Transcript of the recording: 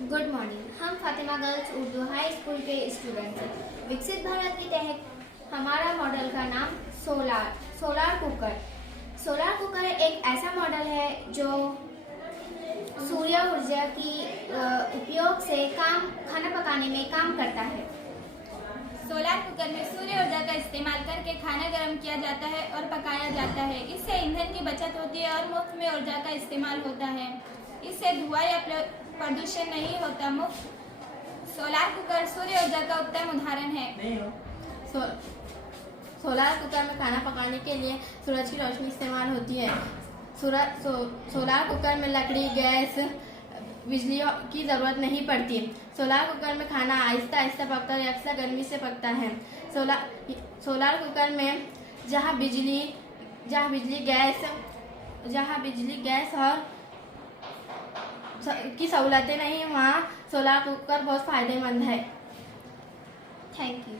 Good morning. हम Fatima girls Urdu high school के student हैं। विकसित भारत के तहत हमारा मॉडल का नाम सोलार कुकर एक ऐसा मॉडल है जो सूर्य ऊर्जा की उपयोग से खाना पकाने में काम करता है। सोलार कुकर में सूर्य ऊर्जा का इस्तेमाल करके खाना गर्म किया जाता है और पकाया जाता है। इससे ईंधन की बचत होती है और मुफ्त में ऊर्जा का इस्तेमाल होता है। इससे धुआं या प्रदूषण नहीं होता। मुफ्त सोलार कुकर सूर्य ऊर्जा का उत्तम उदाहरण है। सोलार कुकर में खाना पकाने के लिए सूरज की रोशनी इस्तेमाल होती है। सोलार कुकर में लकड़ी, गैस, बिजली की ज़रूरत नहीं पड़ती। सोलार कुकर में खाना आहिस्ता आहिस्ता पकता है, अक्सर गर्मी से पकता है। सोलार कुकर में जहाँ बिजली गैस और की सहूलतें नहीं, वहाँ सोलार कुकर बहुत फ़ायदेमंद है। Thank you.